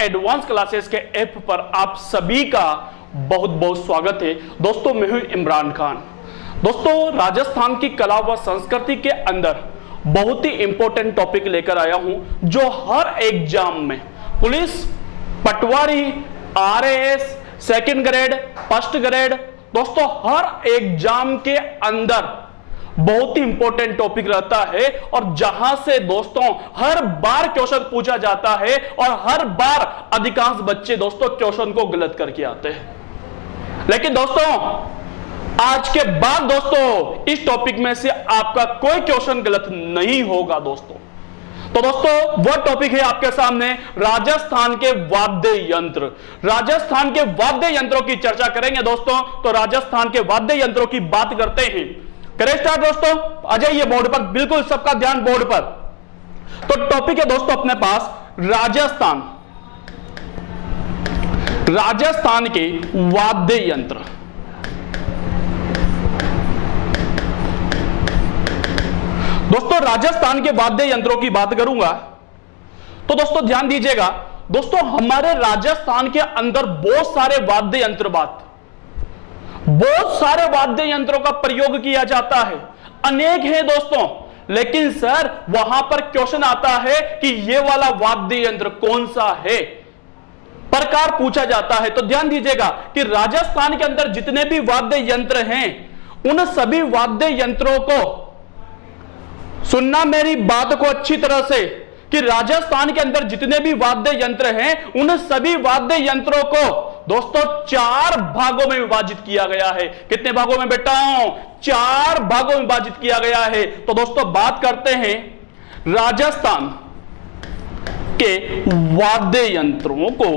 Advance classes के app पर आप सभी का बहुत बहुत स्वागत है। दोस्तों मैं हूं इमरान खान। दोस्तों राजस्थान की कला व संस्कृति के अंदर बहुत ही इंपॉर्टेंट टॉपिक लेकर आया हूं जो हर एग्जाम में police, patwari, RAS, second grade, first grade, दोस्तों हर एग्जाम के अंदर बहुत ही इंपॉर्टेंट टॉपिक रहता है और जहां से दोस्तों हर बार क्वेश्चन पूछा जाता है और हर बार अधिकांश बच्चे दोस्तों क्वेश्चन को गलत करके आते हैं। लेकिन दोस्तों आज के बाद दोस्तों इस टॉपिक में से आपका कोई क्वेश्चन गलत नहीं होगा दोस्तों। तो दोस्तों वह टॉपिक है आपके सामने राजस्थान के वाद्य यंत्र। राजस्थान के वाद्य यंत्रों की चर्चा करेंगे दोस्तों। तो राजस्थान के वाद्य यंत्रों की बात करते हैं। करें स्टार्ट दोस्तों। आ जाइए बोर्ड पर, बिल्कुल सबका ध्यान बोर्ड पर। तो टॉपिक है दोस्तों अपने पास राजस्थान, राजस्थान के वाद्य यंत्र। दोस्तों राजस्थान के वाद्य यंत्रों की बात करूंगा तो दोस्तों ध्यान दीजिएगा। दोस्तों हमारे राजस्थान के अंदर बहुत सारे वाद्य यंत्र बहुत सारे वाद्य यंत्रों का प्रयोग किया जाता है, अनेक है दोस्तों। लेकिन सर वहां पर क्वेश्चन आता है कि ये वाला वाद्य यंत्र कौन सा है, प्रकार पूछा जाता है। तो ध्यान दीजिएगा कि राजस्थान के अंदर जितने भी वाद्य यंत्र हैं उन सभी वाद्य यंत्रों को सुनना, मेरी बात को अच्छी तरह से, कि राजस्थान के अंदर जितने भी वाद्य यंत्र हैं उन सभी वाद्य यंत्रों को दोस्तों 4 भागों में विभाजित किया गया है। कितने भागों में बेटाओ? 4 भागों में विभाजित किया गया है। तो दोस्तों बात करते हैं राजस्थान के वाद्य यंत्रों को,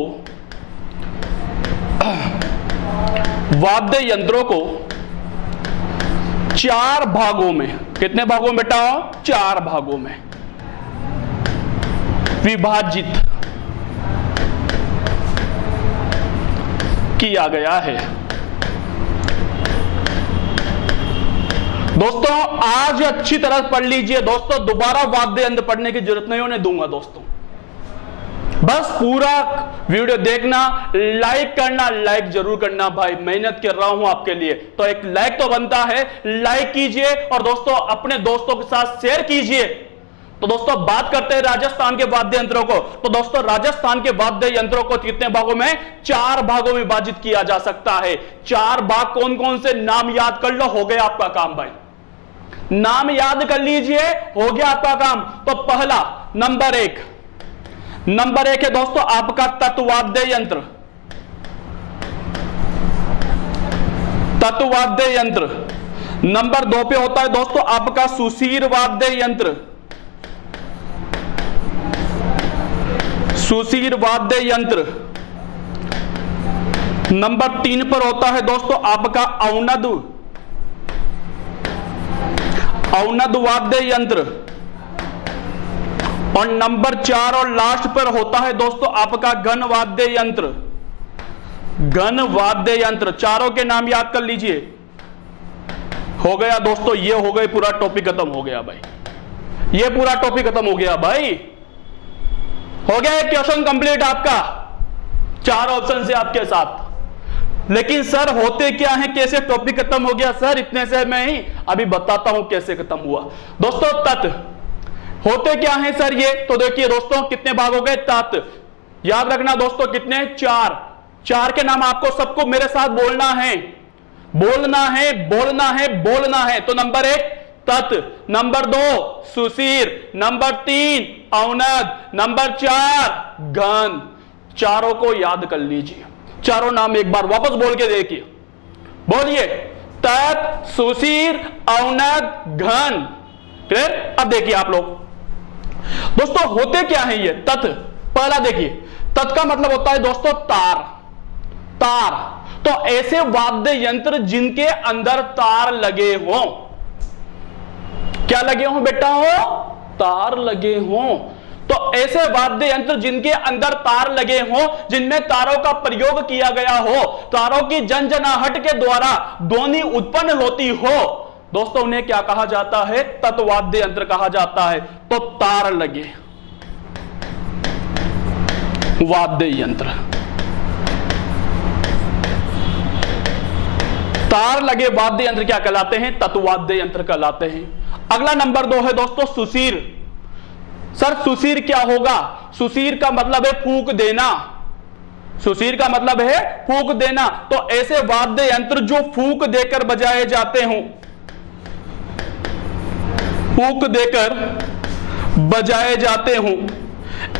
वाद्य यंत्रों को 4 भागों में, कितने भागों में बेटाओ? 4 भागों में विभाजित किया गया है। दोस्तों आज अच्छी तरह पढ़ लीजिए दोस्तों, दोबारा वाद्य यंत्र पढ़ने की जरूरत नहीं होने दूंगा दोस्तों। बस पूरा वीडियो देखना, लाइक करना, लाइक जरूर करना भाई, मेहनत कर रहा हूं आपके लिए तो एक लाइक तो बनता है। लाइक कीजिए और दोस्तों अपने दोस्तों के साथ शेयर कीजिए। तो दोस्तों बात करते हैं राजस्थान के वाद्य यंत्रों को। तो दोस्तों राजस्थान के वाद्य यंत्रों को कितने भागों में? 4 भागों में विभाजित किया जा सकता है। 4 भाग कौन कौन से? नाम याद कर लो, हो गया आपका काम भाई। नाम याद कर लीजिए, हो गया आपका काम। तो पहला नंबर 1 है दोस्तों आपका तत्वाद्य यंत्र। तत्वाद्य यंत्र। नंबर 2 पे होता है दोस्तों आपका सुशीर वाद्य यंत्र। सुशीर वाद्य यंत्र। नंबर 3 पर होता है दोस्तों आपका औनद वाद्य यंत्र। और नंबर 4 और लास्ट पर होता है दोस्तों आपका घन वाद्य यंत्र। घन वाद्य यंत्र, चारों के नाम याद कर लीजिए। हो गया दोस्तों, ये हो गए, पूरा टॉपिक खत्म हो गया भाई। ये पूरा टॉपिक खत्म हो गया भाई। हो गया एक क्वेश्चन कंप्लीट आपका, 4 ऑप्शन से आपके साथ। लेकिन सर होते क्या है, कैसे टॉपिक खत्म हो गया? सर इतने से मैं ही अभी बताता हूं कैसे खत्म हुआ। दोस्तों तत् होते क्या है सर ये? तो देखिए दोस्तों कितने भाग हो गए? तत् याद रखना दोस्तों कितने? 4 के नाम आपको सबको मेरे साथ बोलना है, बोलना है, बोलना है, बोलना है। तो नंबर 1 तत्, नंबर 2 सुशीर, नंबर 3 औनद, नंबर 4 घन। चारों को याद कर लीजिए। चारों नाम एक बार वापस बोल के देखिए, बोलिए तत्, सुशीर, औनद, घन। क्लियर? अब देखिए आप लोग दोस्तों होते क्या है ये तत्। पहला देखिए, तत् का मतलब होता है दोस्तों तार। तो ऐसे वाद्य यंत्र जिनके अंदर तार लगे हों। क्या लगे हों बेटा? तार लगे हों। तो ऐसे वाद्य यंत्र जिनके अंदर तार लगे हों, जिनमें तारों का प्रयोग किया गया हो, तारों की झनझनाहट के द्वारा ध्वनि उत्पन्न होती हो, दोस्तों उन्हें क्या कहा जाता है? तत्वाद्य यंत्र कहा जाता है। तो तार लगे, वाद्य यंत्र। तार लगे वाद्य यंत्र क्या कहलाते हैं? तत्वाद्य यंत्र कहलाते हैं। अगला नंबर 2 है दोस्तों सुशीर। सर सुशीर क्या होगा? सुशीर का मतलब है फूंक देना। सुशीर का मतलब है फूंक देना। तो ऐसे वाद्य यंत्र जो फूंक देकर बजाए जाते हों, फूंक देकर बजाए जाते हों,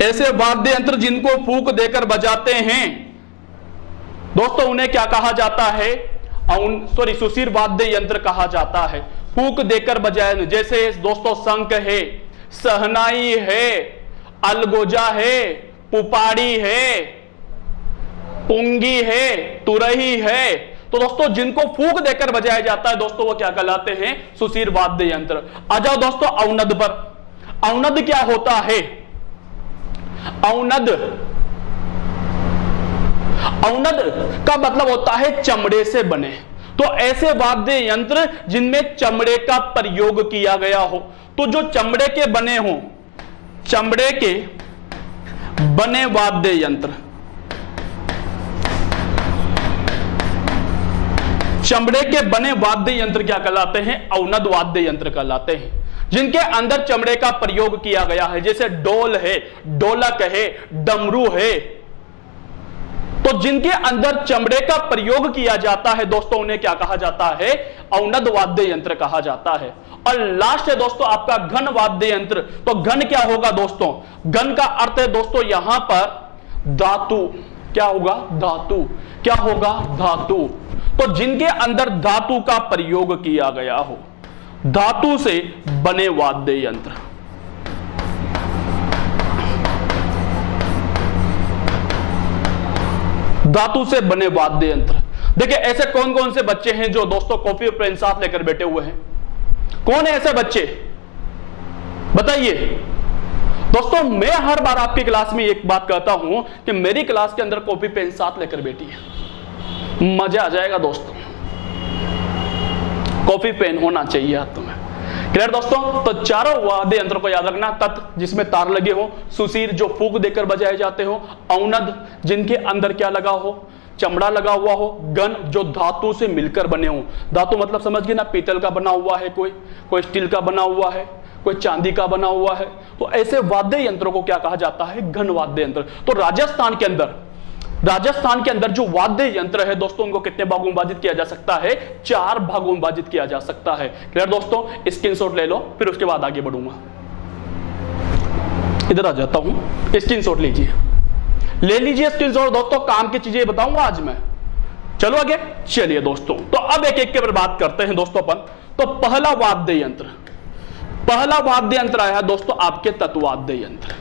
ऐसे वाद्य यंत्र जिनको फूंक देकर बजाते हैं दोस्तों उन्हें क्या कहा जाता है? सुशीर वाद्य यंत्र कहा जाता है। फूंक देकर बजाए, जैसे दोस्तों शंख है, सहनाई है, अलगोजा है, पुपाड़ी है, पुंगी है, तुरही है। तो दोस्तों जिनको फूंक देकर बजाया जाता है दोस्तों वो क्या कहलाते हैं? सुशीर वाद्य यंत्र। आ जाओ दोस्तों औनद पर। औनद क्या होता है? औनद का मतलब होता है चमड़े से बने। तो ऐसे वाद्य यंत्र जिनमें चमड़े का प्रयोग किया गया हो, तो जो चमड़े के बने हो, चमड़े के बने वाद्य यंत्र, चमड़े के बने वाद्य यंत्र क्या कहलाते हैं? औनद वाद्य यंत्र कहलाते हैं। जिनके अंदर चमड़े का प्रयोग किया गया है, जैसे डोल है, ढोलक है, डमरू है, तो जिनके अंदर चमड़े का प्रयोग किया जाता है दोस्तों उन्हें क्या कहा जाता है? औनद वाद्य यंत्र कहा जाता है। और लास्ट है दोस्तों आपका घन वाद्य यंत्र। तो घन क्या होगा दोस्तों? घन का अर्थ है दोस्तों यहां पर धातु। क्या होगा? धातु। क्या होगा? धातु। तो जिनके अंदर धातु का प्रयोग किया गया हो, धातु से बने वाद्य यंत्र। धातु से बने वाद्य यंत्र। देखिए ऐसे कौन कौन से बच्चे हैं जो दोस्तों कॉपी और पेन साथ लेकर बैठे हुए हैं? कौन है ऐसे बच्चे? बताइए दोस्तों। मैं हर बार आपकी क्लास में एक बात कहता हूं कि मेरी क्लास के अंदर कॉपी पेन साथ लेकर बैठी है, मजा आ जाएगा दोस्तों। कॉपी पेन होना चाहिए हाथ में। क्लियर दोस्तों? तो चारों वाद्य यंत्रों को याद रखना। तत् जिसमें तार लगे हो, सुशीर जो फूंक देकर बजाए जाते हो, औनद जिनके अंदर क्या लगा हो? चमड़ा लगा हुआ हो, गन जो धातु से मिलकर बने हो। धातु मतलब समझ गए ना, पीतल का बना हुआ है, कोई स्टील का बना हुआ है, कोई चांदी का बना हुआ है। तो ऐसे वाद्य यंत्रों को क्या कहा जाता है? घन वाद्य यंत्र। तो राजस्थान के अंदर जो वाद्य यंत्र है दोस्तों उनको कितने भागों में विभाजित किया जा सकता है? 4 भागों में विभाजित किया जा सकता है। क्लियर दोस्तों? स्क्रीनशॉट ले लो, फिर उसके बाद आगे बढ़ूंगा। इधर आ जाता हूं, स्क्रीनशॉट लीजिए, ले लीजिए स्क्रीनशॉट दोस्तों। काम की चीजें बताऊंगा आज मैं। चलो आगे चलिए दोस्तों। तो अब एक एक के पर बात करते हैं दोस्तों अपन। तो पहला वाद्य यंत्र आया दोस्तों आपके तत्वाद्य यंत्र।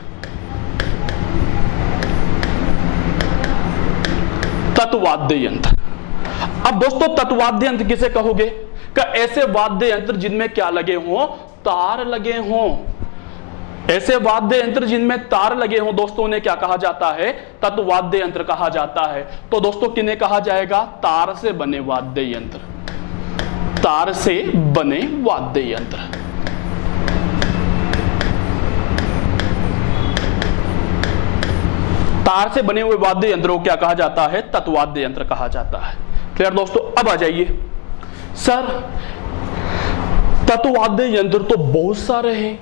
तत्वाद्य यंत्र। अब दोस्तों तत्वाद्य यंत्र किसे कहोगे? कि ऐसे वाद्य यंत्र जिनमें क्या लगे हों? तार लगे हों। ऐसे वाद्य यंत्र जिनमें तार लगे हों दोस्तों उन्हें क्या कहा जाता है? तत्वाद्य यंत्र कहा जाता है। तो दोस्तों किन्हें कहा जाएगा? तार से बने वाद्य यंत्र। तार से बने वाद्य यंत्र। तार से बने हुए वाद्य यंत्रों को क्या कहा जाता है? तत्वाद्य यंत्र कहा जाता है। क्लियर दोस्तों? अब आ जाइए। सर तत्वाद्य यंत्र तो बहुत सारे हैं,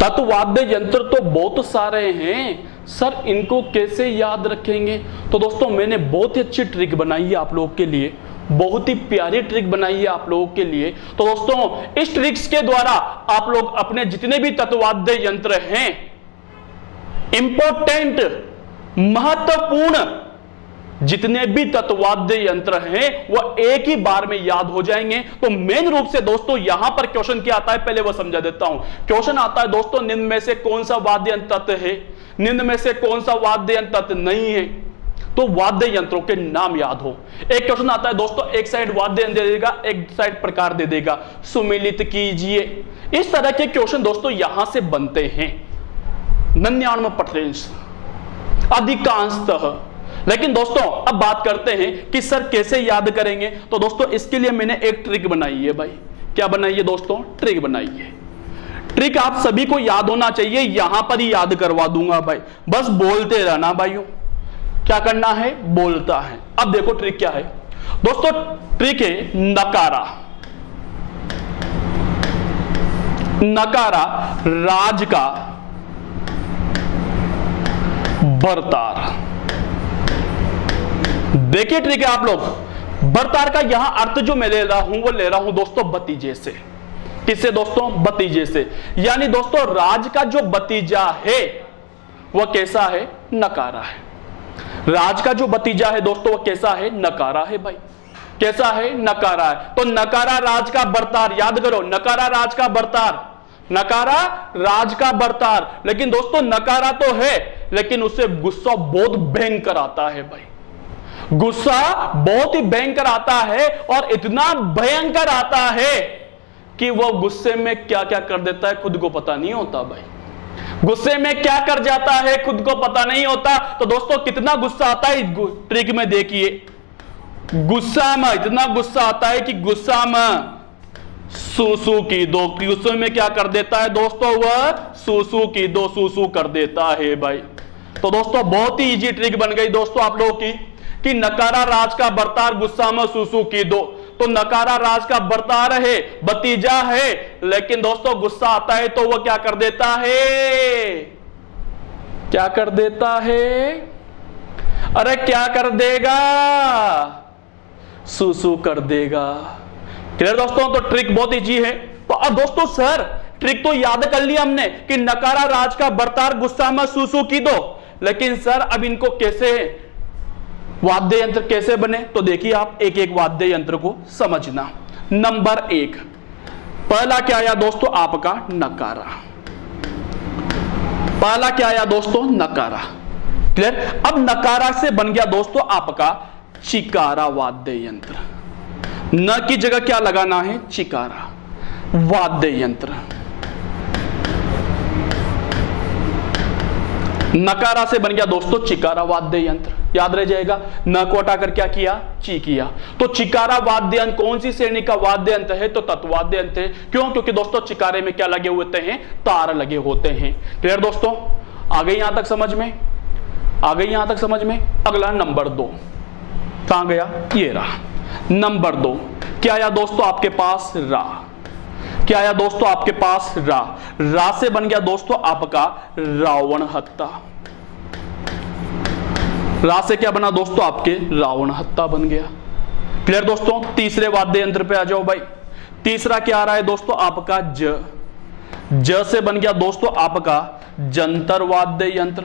तत्वाद्य यंत्र तो बहुत सारे हैं सर, इनको कैसे याद रखेंगे? तो दोस्तों मैंने बहुत ही अच्छी ट्रिक बनाई है आप लोगों के लिए, बहुत ही प्यारी ट्रिक बनाई है आप लोगों के लिए। तो दोस्तों इस ट्रिक्स के द्वारा आप लोग अपने जितने भी तत्वाद्य यंत्र हैं, इंपॉर्टेंट, महत्वपूर्ण जितने भी तत्वाद्य यंत्र हैं वो एक ही बार में याद हो जाएंगे। तो मेन रूप से दोस्तों यहां पर क्वेश्चन क्या आता है पहले वो समझा देता हूं। क्वेश्चन आता है दोस्तों निम्न में से कौन सा वाद्य यंत्र तत्व है, निम्न में से कौन सा वाद्य यंत्र तत्व नहीं है। तो वाद्य यंत्रों के नाम याद हो। एक क्वेश्चन आता है दोस्तों, एक साइड वाद्य यंत्र दे देगा, एक साइड प्रकार दे देगा, सुमिलित कीजिए। इस तरह के क्वेश्चन दोस्तों यहां से बनते हैं 99% अधिकांशतः। लेकिन दोस्तों अब बात करते हैं कि सर कैसे याद करेंगे। तो दोस्तों इसके लिए मैंने एक ट्रिक बनाई है भाई। क्या बनाई है दोस्तों? ट्रिक बनाई है। ट्रिक आप सभी को याद होना चाहिए, यहां पर ही याद करवा दूंगा भाई, बस बोलते रहना भाइयों। क्या करना है? बोलता है। अब देखो ट्रिक क्या है दोस्तों, ट्रिक है नकारा। नकारा राज का बरतार। देखिए ट्रिक है आप लोग, बरतार का यहां अर्थ जो मैं ले रहा हूं वो ले रहा हूं दोस्तों भतीजे से। किससे दोस्तों? भतीजे से। यानी दोस्तों राज का जो भतीजा है वह कैसा है? नकारा है। राज का जो भतीजा है दोस्तों वह कैसा है? नकारा है भाई। कैसा है? नकारा है। तो नकारा राज का बरतार, याद करो, नकारा राज का बरतार, नकारा राज का बरतार। लेकिन दोस्तों नकारा तो है, लेकिन उससे गुस्सा बहुत भयंकर आता है भाई। गुस्सा बहुत ही भयंकर आता है, और इतना भयंकर आता है कि वह गुस्से में क्या क्या कर देता है खुद को पता नहीं होता भाई। गुस्से में क्या कर जाता है खुद को पता नहीं होता। तो दोस्तों कितना गुस्सा आता है ट्रिक में देखिए, गुस्सा में इतना गुस्सा आता है कि गुस्सा में सूसू की दो। गुस्से में क्या कर देता है दोस्तों? वह सूसू की दो सूसू कर देता है भाई। तो दोस्तों बहुत ही इजी ट्रिक बन गई दोस्तों आप लोगों की, कि नकारा राज का बरतार, गुस्सा में सूसू की दो। तो नकारा राज का बरतार है, भतीजा है, लेकिन दोस्तों गुस्सा आता है तो वह क्या कर देता है? क्या कर देता है? अरे क्या कर देगा? सूसू कर देगा। क्लियर दोस्तों? तो ट्रिक बहुत इजी है। तो अब दोस्तों सर ट्रिक तो याद कर लिया हमने कि नकारा राज का बरतार, गुस्सा में सूसू की दो, लेकिन सर अब इनको कैसे, वाद्य यंत्र कैसे बने? तो देखिए आप एक एक वाद्य यंत्र को समझना। नंबर 1, पहला क्या आया दोस्तों? आपका नकारा। पहला क्या आया दोस्तों? नकारा। क्लियर? अब नकारा से बन गया दोस्तों आपका चिकारा वाद्य यंत्र। न की जगह क्या लगाना है? चिकारा वाद्य यंत्र। नकारा से बन गया दोस्तों चिकारा वाद्य यंत्र। याद रह जाएगा, न को हटाकर क्या किया? ची किया। तो चिकारा वाद्य यंत्र कौन सी श्रेणी का वाद्य यंत्र है? तो तत्वाद्य यंत्र है। क्यों? क्योंकि दोस्तों चिकारे में क्या लगे होते हैं? तार लगे होते हैं। क्लियर दोस्तों? आ गई यहां तक समझ में? आ गई यहां तक समझ में? अगला नंबर 2 कहां गया? ये रहा नंबर 2। क्या आया दोस्तों आपके पास? रा। क्या आया दोस्तों आपके पास? रा। रा से बन गया दोस्तों आपका रावण हत्ता। रा से क्या बना दोस्तों? आपके रावण हत्ता बन गया। क्लियर दोस्तों? तीसरे वाद्य यंत्र पे आ जाओ भाई। तीसरा क्या आ रहा है दोस्तों? आपका ज। ज से बन गया दोस्तों आपका जंतर वाद्य यंत्र।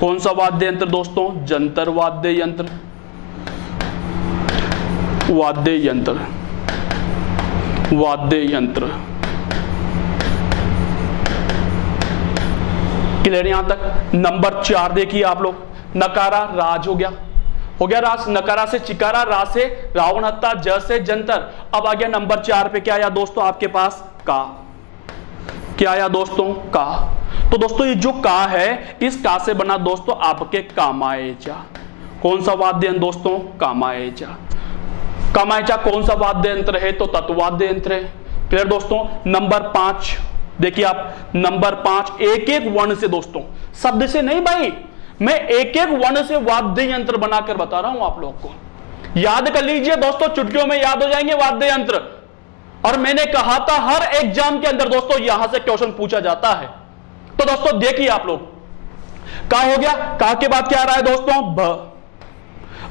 कौन सा वाद्य यंत्र दोस्तों? जंतर वाद्य यंत्र। वाद्य यंत्र, वाद्य यंत्र। क्लियर यहां तक? नंबर 4 देखिए आप लोग, नकारा राज हो गया राज। नकारा से चिकारा, रा से रावण हत्ता, ज से जंतर। अब आ गया नंबर 4 पे क्या आया दोस्तों आपके पास? का। क्या आया दोस्तों? का। तो दोस्तों ये जो का है, इस का से बना दोस्तों आपके कामायचा। कौन सा वाद्य यंत्र दोस्तों? कामायचा। कामायचा कौन सा वाद्य यंत्र है? तो तत्वाद्य यंत्र है। क्लियर दोस्तों? नंबर 5 देखिए आप, नंबर 5 एक एक वर्ण से दोस्तों, शब्द से नहीं भाई, मैं एक एक वर्ण से वाद्य यंत्र बनाकर बता रहा हूं आप लोग को। याद कर लीजिए दोस्तों, चुटकियों में याद हो जाएंगे वाद्य यंत्र। और मैंने कहा था हर एग्जाम के अंदर दोस्तों यहां से क्वेश्चन पूछा जाता है। तो दोस्तों देखिए आप लोग, का हो गया। का के बाद क्या आ रहा है दोस्तों? ब।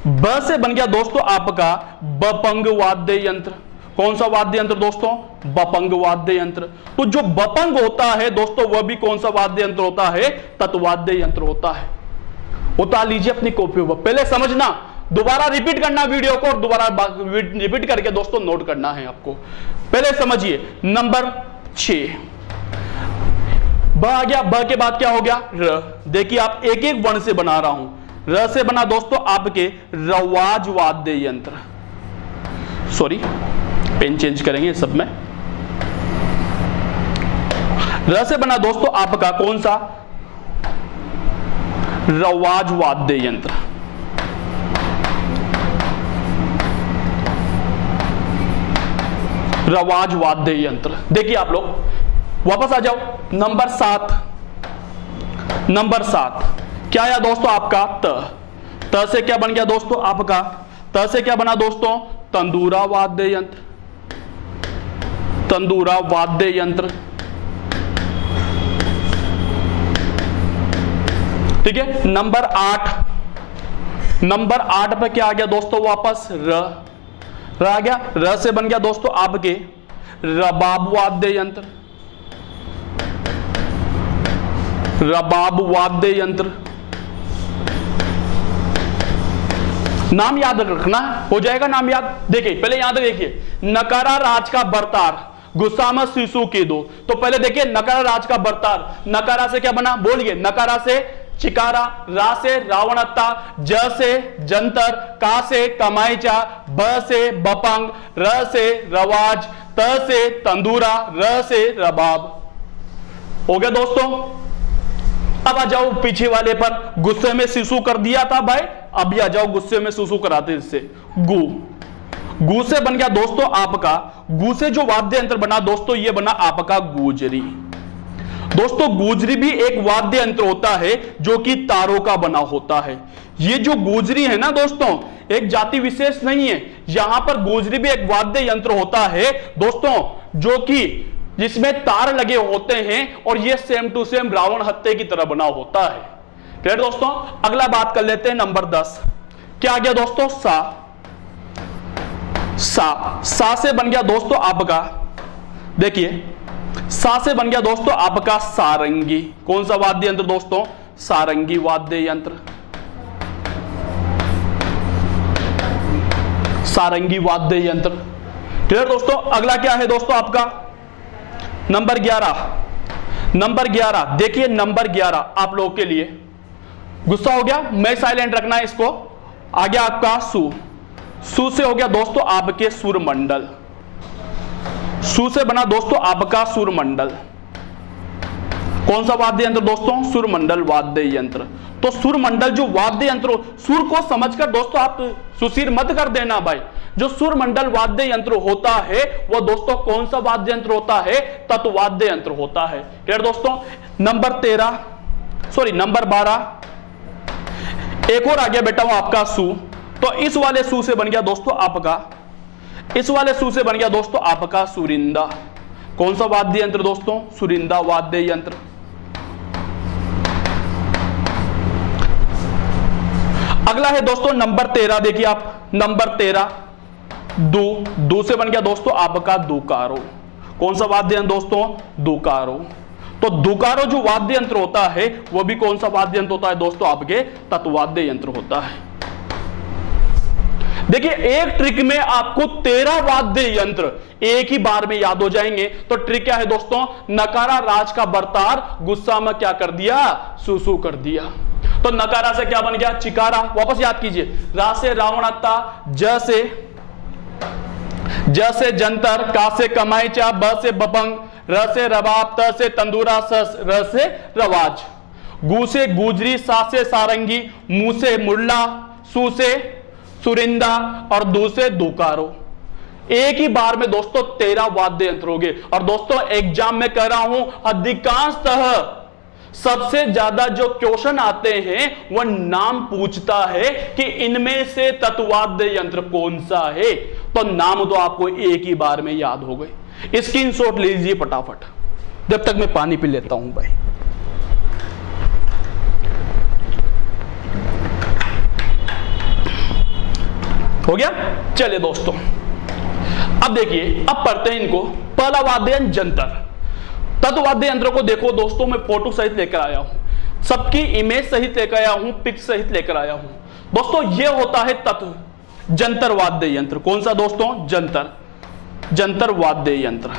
ब से बन गया दोस्तों आपका बपंग वाद्य यंत्र। कौन सा वाद्य यंत्र दोस्तों? बपंग वाद्य यंत्र। तो जो बपंग होता है दोस्तों वह भी कौन सा वाद्य यंत्र होता है? तत्वाद्य यंत्र होता है। उतार लीजिए अपनी कॉपी पर, पहले समझना, दोबारा रिपीट करना वीडियो को, और दोबारा रिपीट करके दोस्तों नोट करना है आपको। पहले समझिए नंबर 6 ब आ गया। ब के बाद क्या हो गया? र। देखिए आप एक एक वर्ण से बना रहा हूं। र से बना दोस्तों आपके रवाज वाद्य यंत्र। सॉरी, पेन चेंज करेंगे सब में। र से बना दोस्तों आपका कौन सा? रवाज वाद्य यंत्र। रवाज वाद्य यंत्र। देखिए आप लोग, वापस आ जाओ, नंबर 7, नंबर 7 क्या आया दोस्तों आपका त से क्या बन गया दोस्तों आपका, त से क्या बना दोस्तों तंदूरा वाद्य यंत्र, तंदूरा वाद्य यंत्र। ठीक है, नंबर 8, नंबर 8 पे क्या आ गया दोस्तों वापस र आ गया, र से बन गया दोस्तों आपके रबाब वाद्य यंत्र, रबाब वाद्य यंत्र। नाम याद रखना, हो जाएगा नाम याद। देखिए पहले यहां तक देखिए, नकारा राज का बरतार गुस्सा में शिशु के दो। तो पहले देखिए नकारा राज का बरतार, नकारा से क्या बना बोलिए, नकारा से चिकारा, रा से रावणत्ता, ज से जंतर, का से कमाईचा, ब से बपंग, र से रवाज, त से तंदूरा, र से रबाब। हो गया दोस्तों। अब आ जाओ पीछे वाले पर, गुस्से में शिशु कर दिया था भाई, अब आ जाओ गुस्से में शिशु कराते इससे गु, गु से बन गया दोस्तों आपका, गु से जो वाद्य यंत्र बना दोस्तों ये बना आपका गुजरी। दोस्तों गुजरी भी एक वाद्य यंत्र होता है जो कि तारों का बना होता है। ये जो गुजरी है ना दोस्तों एक जाति विशेष नहीं है, यहां पर गुजरी भी एक वाद्य यंत्र होता है दोस्तों जो कि जिसमें तार लगे होते हैं और ये सेम टू सेम रावण हत्थे की तरह बना होता है। क्लियर दोस्तों। अगला बात कर लेते हैं नंबर 10, क्या आ गया दोस्तों सा, सा से बन गया दोस्तों आपका, देखिए सा से बन गया दोस्तों आपका सारंगी। कौन सा वाद्य यंत्र दोस्तों, सारंगी वाद्य यंत्र, सारंगी वाद्य यंत्र। क्लियर दोस्तों। अगला क्या है दोस्तों आपका नंबर 11, नंबर 11 देखिए, नंबर 11 आप लोगों के लिए गुस्सा हो गया, मैं साइलेंट रखना है इसको। आ गया आपका सु, सु से हो गया दोस्तों आपके सुरमंडल, सु से बना दोस्तों आपका सुरमंडल। कौन सा वाद्य यंत्र दोस्तों, सुरमंडल वाद्य यंत्र। तो सुरमंडल जो वाद्य यंत्र, सुर को समझकर दोस्तों आप सुशीर मत कर देना भाई, जो सुरमंडल वाद्य यंत्र होता है वो दोस्तों कौन सा वाद्य यंत्र होता है, तत्वाद्य यंत्र होता है। क्लियर दोस्तों। नंबर 13 सॉरी नंबर 12 एक और आ गया बेटा वो आपका सु, तो इस वाले सु से बन गया दोस्तों आपका, इस वाले सु से बन गया दोस्तों आपका सुरिंदा। कौन सा वाद्य यंत्र दोस्तों, सुरिंदा वाद्य यंत्र। अगला है दोस्तों नंबर 13 देखिए आप, नंबर 13 दू, दू से बन गया दोस्तों आपका दुकारो। कौन सा वाद्य यंत्र दोस्तों, दुकारो। तो दुकारो जो वाद्य यंत्र होता है वो भी कौन सा वाद्य यंत्र होता है दोस्तों, आपके तत्वाद्य यंत्र होता है। देखिए एक ट्रिक में आपको 13 वाद्य यंत्र एक ही बार में याद हो जाएंगे। तो ट्रिक क्या है दोस्तों, नकारा राज का बरतार गुस्सा में क्या कर दिया, सुसु कर दिया। तो नकारा से क्या बन गया, चिकारा। वापस याद कीजिए, रा से रावणत्ता, ज से जंतर, का से कमाईचा, ब से बपंग, र से रबाब, त से तंदूरा, र से रवाज। गु से गुजरी, सा से सारंगी, मु से मुल्ला, सु से सुरिंदा और दू से दुकारो। एक ही बार में दोस्तों 13 वाद्य यंत्र होंगे। और दोस्तों एग्जाम में कह रहा हूं अधिकांशतः सबसे ज्यादा जो क्वेश्चन आते हैं वह नाम पूछता है कि इनमें से तत्वाद्य यंत्र कौन सा है। तो नाम तो आपको एक ही बार में याद हो गए। स्क्रीनशॉट लीजिए फटाफट, जब तक मैं पानी पी लेता हूं भाई। हो गया। चलिए दोस्तों अब देखिए, अब पढ़ते हैं इनको। पहला वाद्य यंत्र जंतर। तत्वाद्य यंत्र को देखो दोस्तों, मैं फोटो सहित लेकर आया हूं, सबकी इमेज सहित लेकर आया हूं, पिक सहित लेकर आया हूं। दोस्तों ये होता है तत्व जंतर वाद्य यंत्र। कौन सा दोस्तों, जंतर, जंतर वाद्य यंत्र।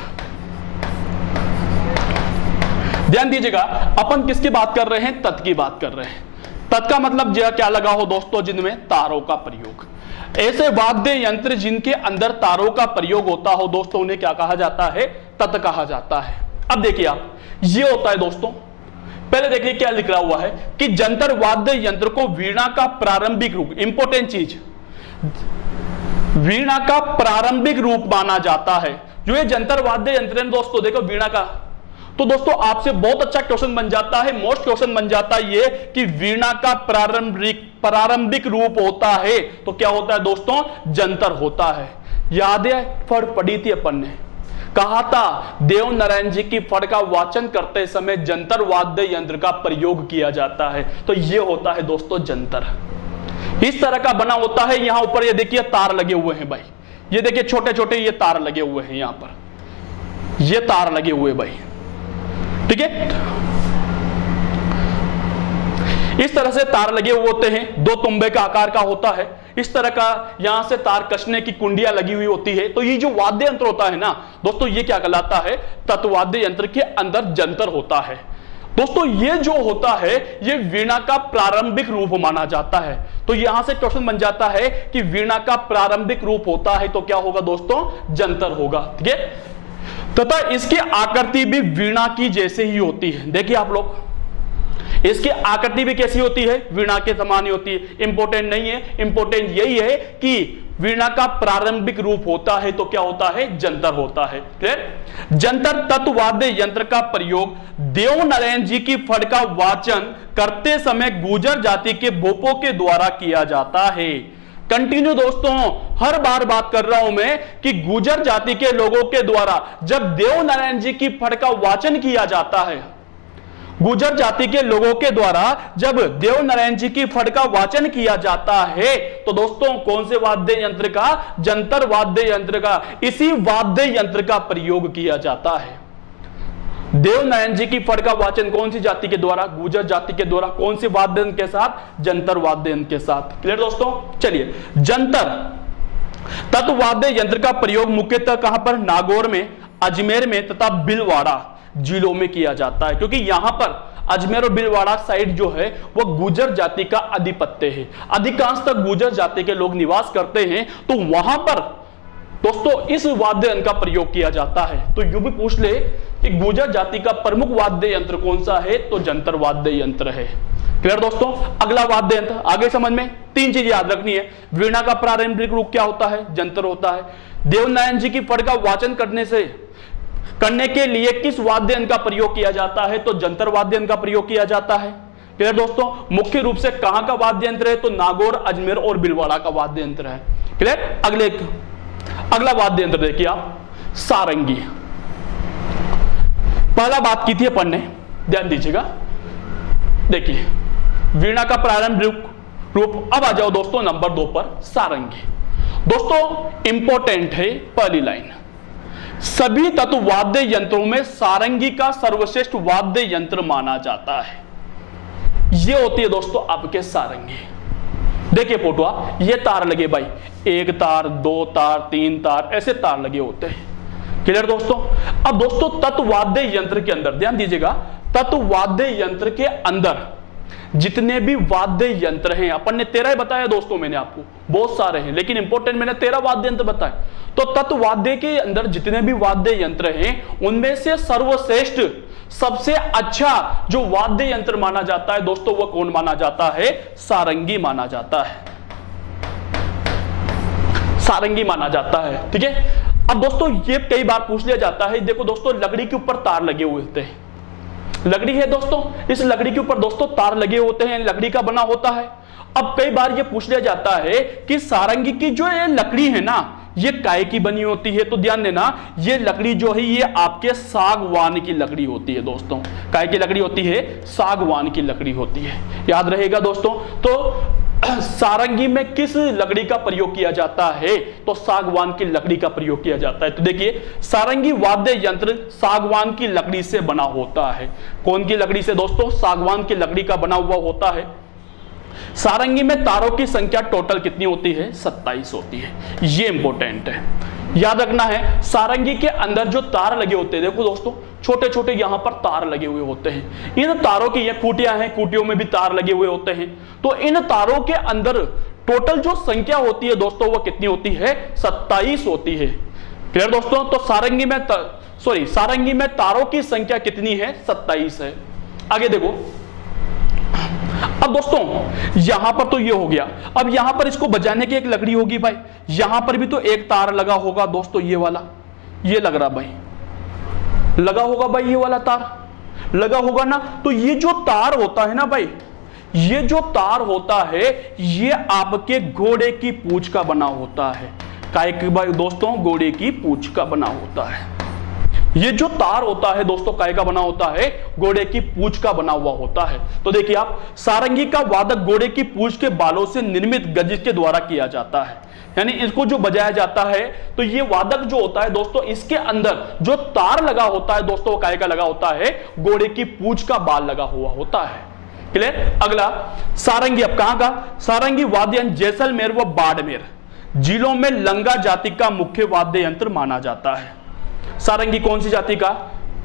ध्यान दीजिएगा, अपन किसकी बात कर रहे हैं, तत् की बात कर रहे हैं। तत् का मतलब क्या लगा हो दोस्तों, जिनमें तारों का प्रयोग। ऐसे वाद्य यंत्र जिनके अंदर तारों का प्रयोग होता हो दोस्तों, उन्हें क्या कहा जाता है, तत् कहा जाता है। अब देखिए आप, ये होता है दोस्तों, पहले देखिए क्या लिख रहा हुआ है कि जंतर वाद्य यंत्र को वीणा का प्रारंभिक रूप, इंपॉर्टेंट चीज, वीणा का प्रारंभिक रूप माना जाता है। जो ये जंतर वाद्य यंत्र है दोस्तों, देखो वीणा का, तो दोस्तों आपसे बहुत अच्छा क्वेश्चन बन जाता है, मोस्ट क्वेश्चन बन जाता है ये कि वीणा का प्रारंभिक रूप होता है तो क्या होता है दोस्तों, जंतर होता है। याद है फड़ पढ़ी थी अपन ने, कहा था देव नारायण जी की फड़ का वाचन करते समय जंतर वाद्य यंत्र का प्रयोग किया जाता है, तो ये होता है दोस्तों जंतर। इस तरह का बना होता है। यहां ऊपर ये देखिए तार लगे हुए हैं भाई, ये देखिए छोटे छोटे ये तार लगे हुए हैं, यहां पर ये तार लगे हुए भाई, ठीक है। इस तरह से तार लगे हुए होते हैं, दो तुंबे का आकार का होता है। इस तरह का यहां से तार कसने की कुंडियां लगी हुई होती है। तो ये जो वाद्य यंत्र होता है ना दोस्तों, ये क्या कहलाता है, तत्वाद्य यंत्र के अंदर जंतर होता है। दोस्तों ये जो होता है ये वीणा का प्रारंभिक रूप माना जाता है। तो यहां से क्वेश्चन बन जाता है कि वीणा का प्रारंभिक रूप होता है तो क्या होगा दोस्तों, जंतर होगा, ठीक है। तथा इसकी आकृति भी वीणा की जैसे ही होती है। देखिए आप लोग, इसकी आकृति भी कैसी होती है, वीणा के समान ही होती है। इंपॉर्टेंट नहीं है, इंपॉर्टेंट यही है कि वीणा का प्रारंभिक रूप होता है तो क्या होता है, जंतर होता है। क्लियर। जंतर तत्वाद्य यंत्र का प्रयोग देव नारायण जी की फड़ का वाचन करते समय गुर्जर जाति के भोपों के द्वारा किया जाता है। कंटिन्यू दोस्तों, हर बार बात कर रहा हूं मैं कि गुर्जर जाति के लोगों के द्वारा जब देव नारायण जी की फड़ का वाचन किया जाता है, गुर्जर जाति के लोगों के द्वारा जब देव नारायण जी की फड़ का वाचन किया जाता है तो दोस्तों कौन से वाद्य यंत्र का, जंतर वाद्य यंत्र का, इसी वाद्य यंत्र का प्रयोग किया जाता है। देव नारायण जी की फड़ का वाचन कौन सी जाति के द्वारा, गुर्जर जाति के द्वारा, कौन से वाद्य यंत्र के साथ, जंतर वाद्य यंत्र के साथ। क्लियर दोस्तों। चलिए, जंतर तत्वाद्य यंत्र का प्रयोग मुख्यतः कहां पर, नागौर में, अजमेर में तथा भीलवाड़ा जिलों में किया जाता है, क्योंकि यहां पर अजमेर और भीलवाड़ा साइड जो है वह गुर्जर जाति का आधिपत्य है। अधिकांश तक गुर्जर जाति के लोग निवास करते हैं, तो वहां पर दोस्तों इस वाद्य यंत्र का प्रयोग किया जाता है। तो यूं भी पूछ ले कि गुर्जर जाति का प्रमुख वाद्य यंत्र कौन सा है, तो जंतर वाद्य यंत्र है। क्लियर दोस्तों। अगला वाद्य यंत्र आगे समझ में, तीन चीजें याद रखनी है। वीणा का प्रारंभिक रूप क्या होता है, जंतर होता है। देव नारायण जी की फड़ का वाचन करने के लिए किस वाद्य यंत्र का प्रयोग किया जाता है, तो जंतर वाद्य यंत्र का प्रयोग किया जाता है। क्लियर दोस्तों। मुख्य रूप से कहां का वाद्य यंत्र है, तो नागौर, अजमेर और भीलवाड़ा का वाद्य यंत्र है। क्लियर। अगला वाद्य यंत्र देखिए आप, सारंगी। पहला बात की थी अपन ने, ध्यान दीजिएगा। देखिए वीणा का प्रारंभिक रूप। अब आ जाओ दोस्तों नंबर 2 पर, सारंगी। दोस्तों इंपॉर्टेंट है पहली लाइन, सभी तत्वाद्य यंत्रों में सारंगी का सर्वश्रेष्ठ वाद्य यंत्र माना जाता है। ये होती है दोस्तों आपके सारंगी। देखिए फोटो आप, ये तार लगे भाई, एक तार, दो तार, तीन तार, ऐसे तार लगे होते हैं। क्लियर दोस्तों। अब दोस्तों तत्वाद्य यंत्र के अंदर ध्यान दीजिएगा, तत्वाद्य यंत्र के अंदर जितने भी वाद्य यंत्र हैं, अपन ने 13 बताया दोस्तों, मैंने आपको बहुत सारे हैं लेकिन इंपॉर्टेंट मैंने 13 वाद्य यंत्र बताए। तो तत्वाद्य के अंदर जितने भी वाद्य यंत्र हैं उनमें से सर्वश्रेष्ठ, सबसे अच्छा जो वाद्य यंत्र माना जाता है दोस्तों, वह कौन माना जाता है, सारंगी माना जाता है। सारंगी माना जाता है, ठीक है। अब दोस्तों ये कई बार पूछ लिया जाता है, देखो दोस्तों लकड़ी के ऊपर तार लगे हुए होते हैं, लकड़ी है दोस्तों, इस लकड़ी के ऊपर दोस्तों तार लगे होते हैं, लकड़ी का बना होता है। अब कई बार ये पूछ लिया जाता है कि सारंगी की जो ये लकड़ी है ना, ये काय की बनी होती है, तो ध्यान देना ये लकड़ी जो है ये आपके सागवान की लकड़ी होती है दोस्तों। काय की लकड़ी होती है, सागवान की लकड़ी होती है, याद रहेगा दोस्तों। तो सारंगी में किस लकड़ी का प्रयोग किया जाता है, तो सागवान की लकड़ी का प्रयोग किया जाता है। तो देखिए सारंगी वाद्य यंत्र सागवान की लकड़ी से बना होता है। कौन की लकड़ी से दोस्तों, सागवान की लकड़ी का बना हुआ होता है। सारंगी में तारों की संख्या टोटल कितनी होती है, 27 होती है। ये इंपॉर्टेंट है, याद रखना है। सारंगी के अंदर जो तार लगे होते हैं, देखो दोस्तों छोटे छोटे यहां पर तार लगे हुए होते हैं। इन तारों की ये कुटियां हैं, कुटियों में भी तार लगे हुए होते हैं। तो इन तारों के अंदर टोटल जो संख्या होती है दोस्तों वो कितनी होती है, 27 होती है। क्लियर दोस्तों। तो सारंगी में तारों की संख्या कितनी है, 27 है। आगे देखो, अब दोस्तों यहां पर तो ये हो गया। अब यहां पर इसको बजाने की एक लकड़ी होगी भाई, यहां पर भी तो एक तार लगा होगा दोस्तों, ये वाला ये लग रहा भाई, लगा होगा भाई, ये वाला तार लगा होगा ना। तो ये जो तार होता है ना भाई, ये जो तार होता है ये आपके घोड़े की पूंछ का बना होता है। काय के भाई दोस्तों, घोड़े की पूंछ का बना होता है। ये जो तार होता है दोस्तों काय का बना होता है, घोड़े की पूंछ का बना हुआ होता है। तो देखिए आप, सारंगी का वादक घोड़े की पूंछ के बालों से निर्मित गज के द्वारा किया जाता है, यानी इसको जो बजाया जाता है। तो ये वादक जो होता है दोस्तों, इसके अंदर जो तार लगा होता है दोस्तों, काय का लगा होता है, घोड़े की पूंछ का बाल लगा हुआ होता है। क्लियर। अगला सारंगी, अब कहां का सारंगी वाद्य यंत्र जैसलमेर व बाड़मेर जिलों में लंगा जाति का मुख्य वाद्य यंत्र माना जाता है। सारंगी कौन सी जाति का,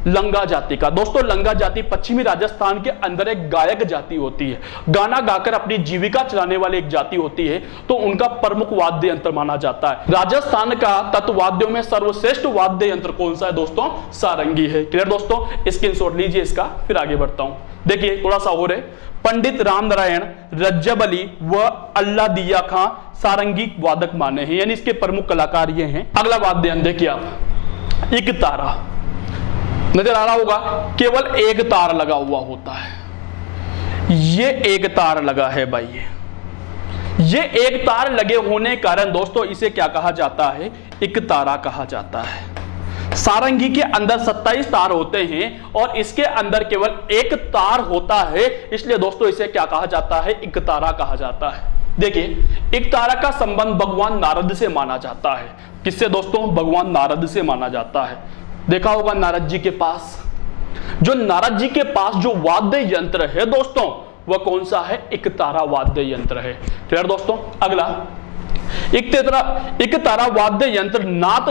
लंगा जाति का। दोस्तों लंगा जाति पश्चिमी राजस्थान के अंदर एक गायक जाति होती है, गाना गाकर अपनी जीविका चलाने वाली एक जाति होती है। तो उनका प्रमुख वाद्य यंत्र माना जाता है। राजस्थान का तत्वाद्यों में सर्वश्रेष्ठ वाद्य यंत्र कौन सा है दोस्तों, सारंगी है। क्लियर दोस्तों, स्क्रीनशॉट लीजिए इसका, फिर आगे बढ़ता हूं। देखिए थोड़ा सा और है, पंडित राम नारायण, रज्जब अली व अल्लादिया खां सारंगी वादक माने हैं, यानी इसके प्रमुख कलाकार ये हैं। अगला वाद्य यंत्र देखिए आप, एक तारा नजर आ रहा होगा, केवल एक तार लगा हुआ होता है। ये एक तार लगा है भाई, ये एक तार लगे होने कारण दोस्तों इसे क्या कहा जाता है, एक तारा कहा जाता है। सारंगी के अंदर 27 तार होते हैं और इसके अंदर केवल एक तार होता है, इसलिए दोस्तों इसे क्या कहा जाता है, एक तारा कहा जाता है। देखिए एक तारा का संबंध भगवान नारद से माना जाता है। किससे दोस्तों, भगवान नारद से माना जाता है। देखा होगा नारद जी के पास, जो नारद जी के पास जो वाद्य यंत्र है दोस्तों, वह कौन सा है, एक तारा वाद्य यंत्र है। क्लियर दोस्तों। अगला एक तारा वाद्य यंत्र नाथ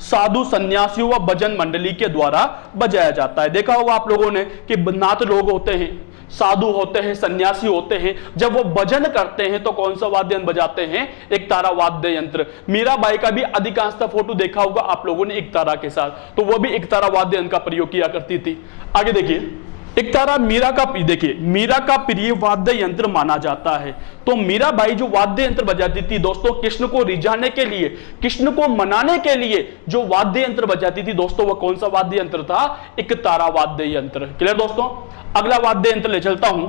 साधु सन्यासियों व भजन मंडली के द्वारा बजाया जाता है। देखा होगा आप लोगों ने कि नाथ लोग होते हैं, साधु होते हैं, सन्यासी होते हैं, जब वो भजन करते हैं तो कौन सा वाद्य यंत्र बजाते हैं, एक तारा वाद्य यंत्र। मीराबाई का भी अधिकांशतः फोटो देखा होगा आप लोगों ने एक तारा के साथ, तो वो भी एक तारा वाद्य यंत्र का प्रयोग किया करती थी। आगे देखिए, एक तारा मीरा का, देखिए मीरा का प्रिय वाद्य यंत्र माना जाता है। तो मीराबाई जो वाद्य यंत्र बजाती थी दोस्तों, कृष्ण को रिझाने के लिए, कृष्ण को मनाने के लिए जो वाद्य यंत्र बजाती थी दोस्तों, वह कौन सा वाद्य यंत्र था, एक तारा वाद्य यंत्र। क्लियर दोस्तों। अगला वाद्य यंत्र ले चलता हूं,